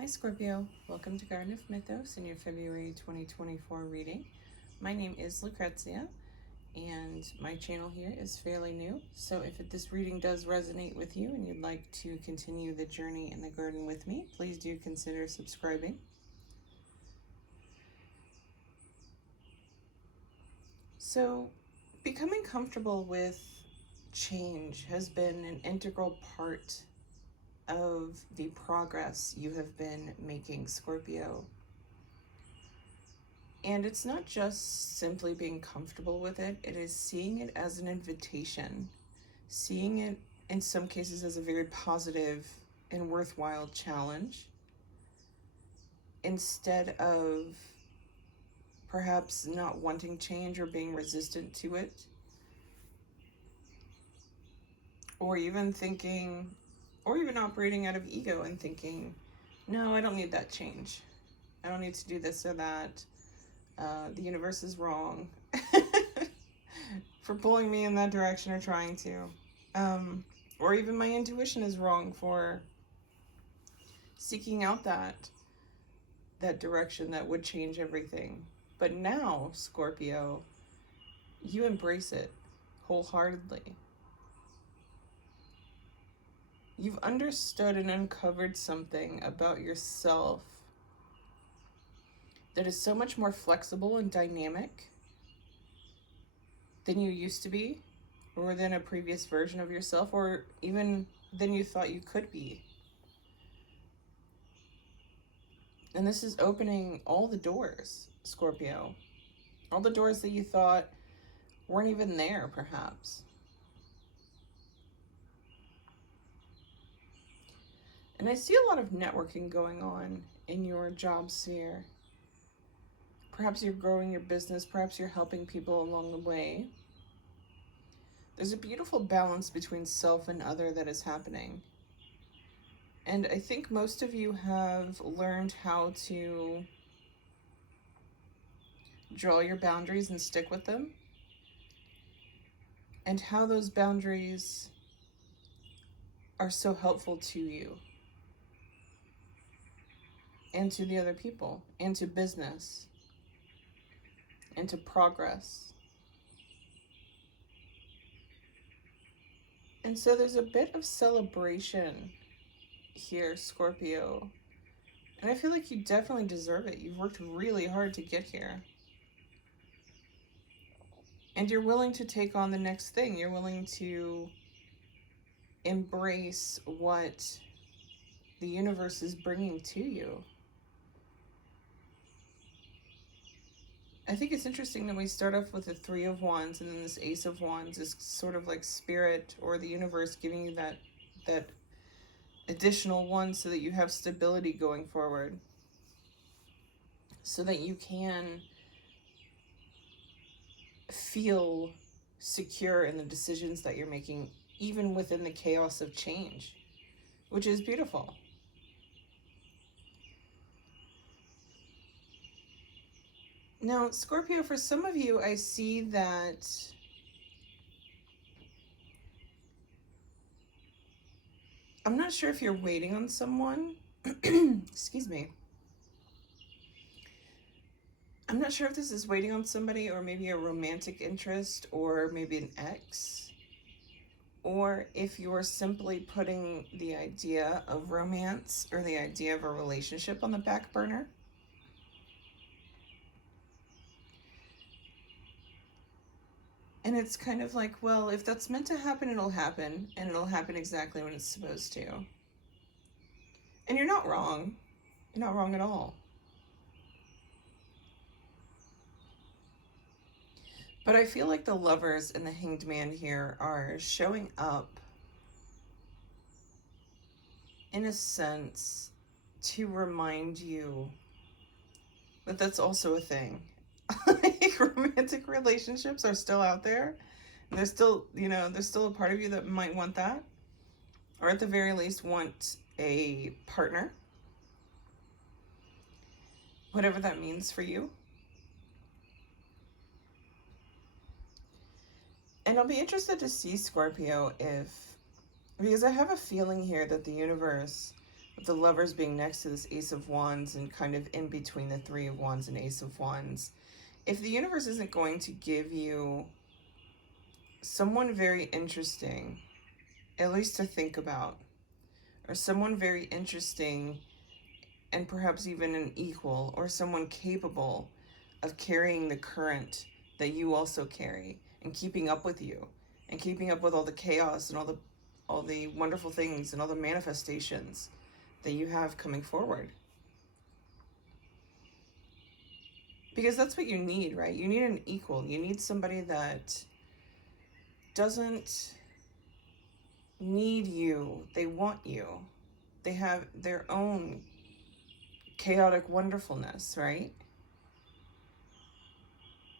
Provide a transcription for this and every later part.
Hi Scorpio, welcome to Garden of Mythos in your February 2024 reading. My name is Lucrezia and my channel here is fairly new, so if this reading does resonate with you and you'd like to continue the journey in the garden with me, please do consider subscribing. So, becoming comfortable with change has been an integral part of the progress you have been making, Scorpio. And it's not just simply being comfortable with it, it is seeing it as an invitation, seeing it in some cases as a very positive and worthwhile challenge, instead of perhaps not wanting change or being resistant to it, or even thinking, or even operating out of ego and thinking, no, I don't need that change. I don't need to do this or that. The universe is wrong for pulling me in that direction or trying to. Or even my intuition is wrong for seeking out that direction that would change everything. But now, Scorpio, you embrace it wholeheartedly. You've understood and uncovered something about yourself that is so much more flexible and dynamic than you used to be, or than a previous version of yourself, or even than you thought you could be. And this is opening all the doors, Scorpio. All the doors that you thought weren't even there, perhaps. And I see a lot of networking going on in your job sphere. Perhaps you're growing your business, perhaps you're helping people along the way. There's a beautiful balance between self and other that is happening. And I think most of you have learned how to draw your boundaries and stick with them, and how those boundaries are so helpful to you and to the other people and to business and to progress. And so there's a bit of celebration here, Scorpio. And I feel like you definitely deserve it. You've worked really hard to get here. And you're willing to take on the next thing. You're willing to embrace what the universe is bringing to you. I think it's interesting that we start off with the Three of Wands, and then this Ace of Wands is sort of like spirit or the universe giving you that additional one so that you have stability going forward, so that you can feel secure in the decisions that you're making, even within the chaos of change, which is beautiful. Now, Scorpio, for some of you, I see that I'm not sure if you're waiting on someone. Excuse me. I'm not sure if this is waiting on somebody, or maybe a romantic interest, or maybe an ex, or if you're simply putting the idea of romance or the idea of a relationship on the back burner. And it's kind of like, well, if that's meant to happen, it'll happen, and it'll happen exactly when it's supposed to. And you're not wrong. You're not wrong at all. But I feel like the Lovers and the Hanged Man here are showing up, in a sense, to remind you that that's also a thing. Like, romantic relationships are still out there. And there's still, there's still a part of you that might want that. Or at the very least want a partner. Whatever that means for you. And I'll be interested to see, Scorpio, because I have a feeling here that the universe the Lovers being next to this Ace of Wands and kind of in between the Three of Wands and Ace of Wands. If the universe isn't going to give you someone very interesting, at least to think about, or someone very interesting and perhaps even an equal, or someone capable of carrying the current that you also carry and keeping up with you and keeping up with all the chaos and all the wonderful things and all the manifestations that you have coming forward. Because that's what you need, right? You need an equal. You need somebody that doesn't need you. They want you. They have their own chaotic wonderfulness, right?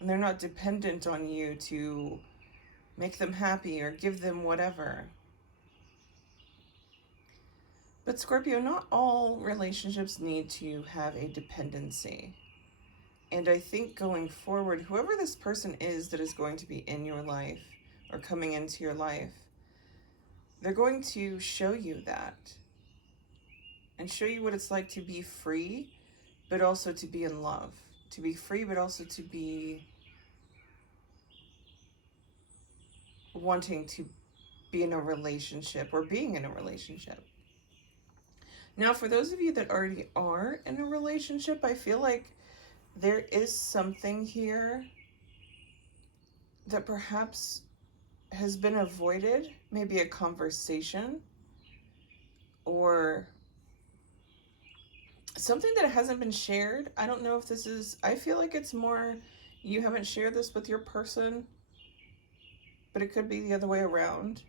And they're not dependent on you to make them happy or give them whatever. But Scorpio, not all relationships need to have a dependency. And I think going forward, whoever this person is that is going to be in your life or coming into your life, they're going to show you that. And show you what it's like to be free, but also to be in love. To be free, but also to be wanting to be in a relationship or being in a relationship. Now, for those of you that already are in a relationship, I feel like there is something here that perhaps has been avoided, maybe a conversation or something that hasn't been shared. I don't know if this is, I feel like it's more you haven't shared this with your person, but it could be the other way around.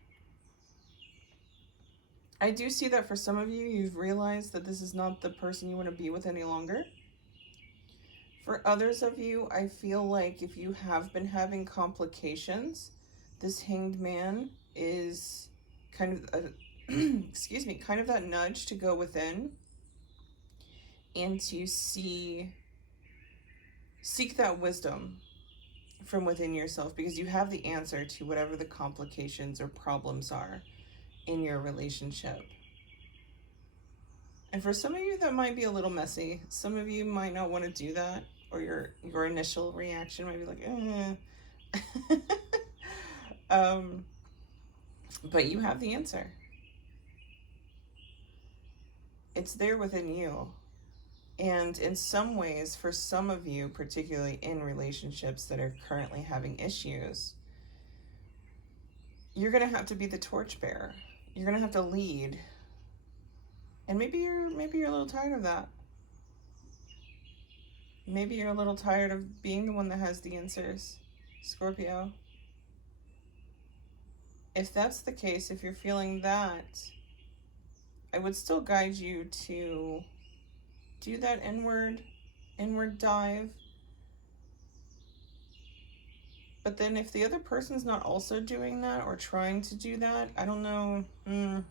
I do see that for some of you, you've realized that this is not the person you want to be with any longer. For others of you, I feel like if you have been having complications, this Hanged Man is kind of excuse me, kind of that nudge to go within and to seek that wisdom from within yourself, because you have the answer to whatever the complications or problems are in your relationship. And for some of you, that might be a little messy. Some of you might not want to do that, or your initial reaction might be like, but you have the answer. It's there within you. And in some ways, for some of you, particularly in relationships that are currently having issues, you're going to have to be the torchbearer. You're going to have to lead. And maybe you're a little tired of that. Maybe you're a little tired of being the one that has the answers, Scorpio. If that's the case, if you're feeling that, I would still guide you to do that inward dive. But then if the other person's not also doing that or trying to do that, I don't know. I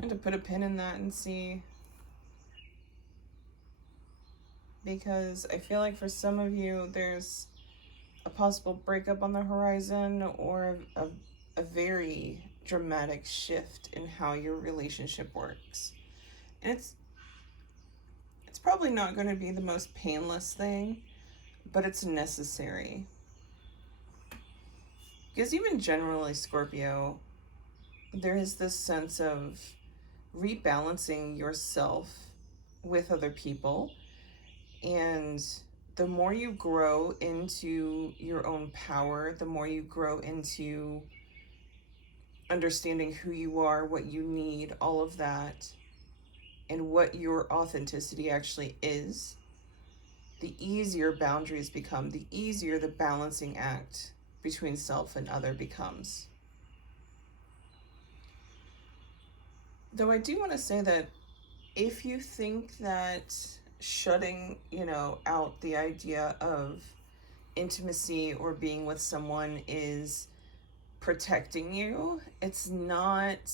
have to put a pin in that and see. Because I feel like for some of you, there's a possible breakup on the horizon, or a very dramatic shift in how your relationship works. And it's probably not going to be the most painless thing, but it's necessary. Because even generally, Scorpio, there is this sense of rebalancing yourself with other people. And the more you grow into your own power, the more you grow into understanding who you are, what you need, all of that, and what your authenticity actually is, the easier boundaries become, the easier the balancing act between self and other becomes. Though I do want to say that if you think that shutting, out the idea of intimacy or being with someone is protecting you, it's not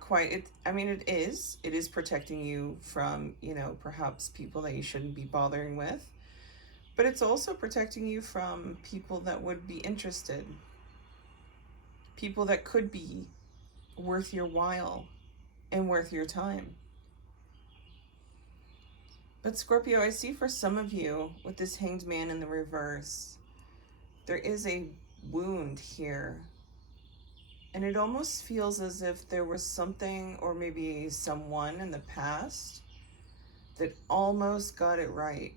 quite it. I mean, it is protecting you from, perhaps people that you shouldn't be bothering with, but it's also protecting you from people that would be interested, people that could be worth your while and worth your time. But Scorpio, I see for some of you with this Hanged Man in the reverse, there is a wound here. And it almost feels as if there was something or maybe someone in the past that almost got it right.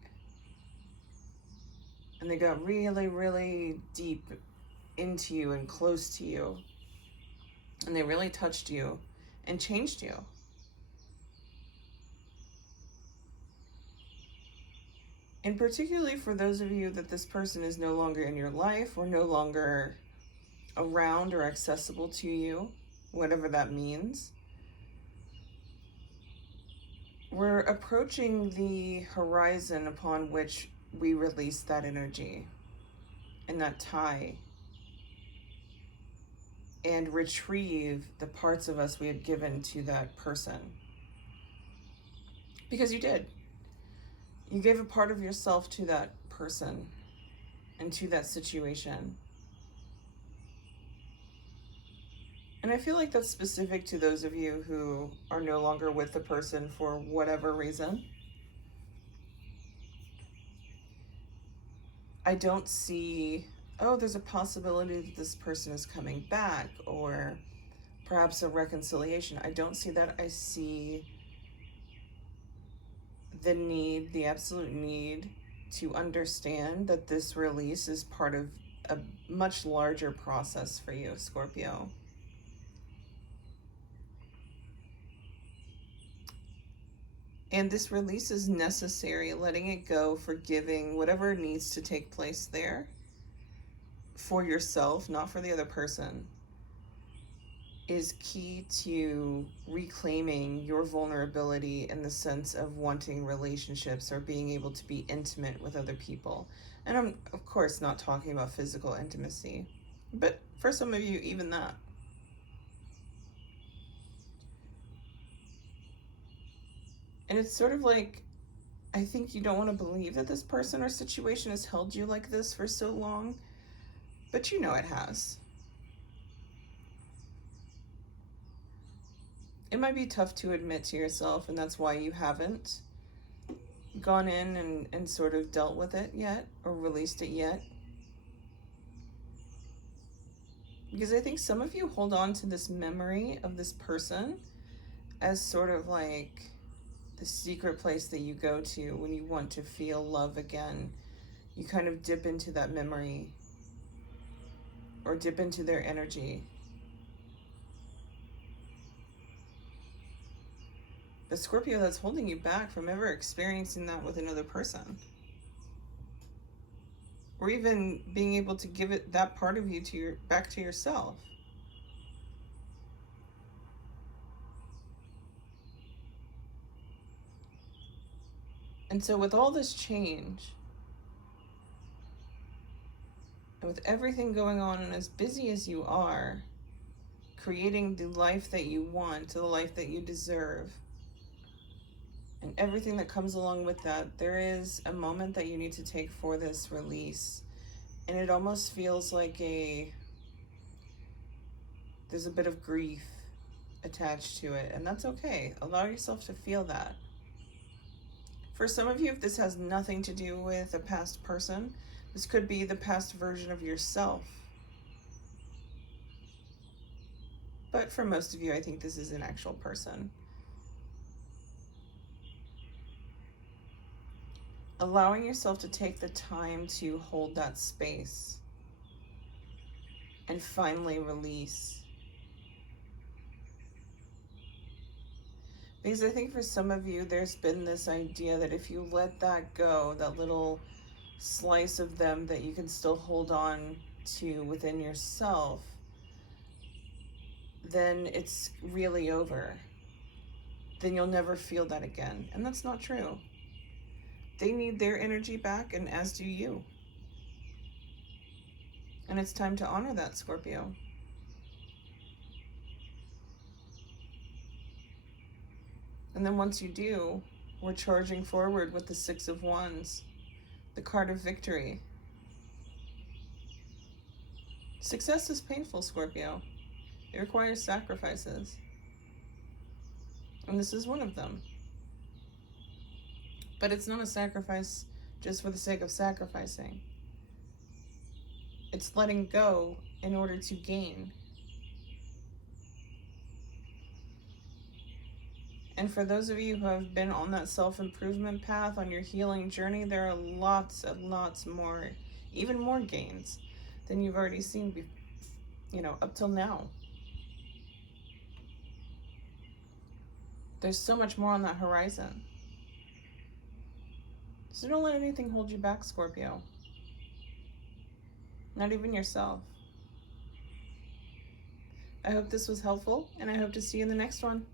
And they got really, really deep into you and close to you. And they really touched you and changed you. And particularly for those of you that this person is no longer in your life or no longer around or accessible to you, whatever that means. We're approaching the horizon upon which we release that energy and that tie and retrieve the parts of us we had given to that person. Because you did. You gave a part of yourself to that person and to that situation. And I feel like that's specific to those of you who are no longer with the person for whatever reason. I don't see, oh, there's a possibility that this person is coming back or perhaps a reconciliation. I don't see that. I see the need, the absolute need to understand that this release is part of a much larger process for you, Scorpio. And this release is necessary, letting it go, forgiving, whatever needs to take place there for yourself, not for the other person, is key to reclaiming your vulnerability in the sense of wanting relationships or being able to be intimate with other people. And I'm, of course, not talking about physical intimacy, but for some of you, even that. And it's sort of like, I think you don't want to believe that this person or situation has held you like this for so long, but you know it has. It might be tough to admit to yourself, and that's why you haven't gone in and sort of dealt with it yet or released it yet. Because I think some of you hold on to this memory of this person as sort of like the secret place that you go to when you want to feel love again. You kind of dip into that memory or dip into their energy. But Scorpio, that's holding you back from ever experiencing that with another person. Or even being able to give it, that part of you, back to yourself. And so with all this change, and with everything going on, and as busy as you are, creating the life that you want, the life that you deserve, and everything that comes along with that, there is a moment that you need to take for this release. And it almost feels like there's a bit of grief attached to it, and that's okay. Allow yourself to feel that. For some of you, if this has nothing to do with a past person, this could be the past version of yourself. But for most of you, I think this is an actual person. Allowing yourself to take the time to hold that space and finally release. Because I think for some of you, there's been this idea that if you let that go, that little slice of them that you can still hold on to within yourself, then it's really over. Then you'll never feel that again. And that's not true. They need their energy back, and as do you. And it's time to honor that, Scorpio. And then once you do, we're charging forward with the Six of Wands, the card of victory. Success is painful, Scorpio. It requires sacrifices. And this is one of them. But it's not a sacrifice just for the sake of sacrificing. It's letting go in order to gain. And for those of you who have been on that self-improvement path, on your healing journey, there are lots and lots more, even more gains than you've already seen, up till now. There's so much more on that horizon. So don't let anything hold you back, Scorpio. Not even yourself. I hope this was helpful, and I hope to see you in the next one.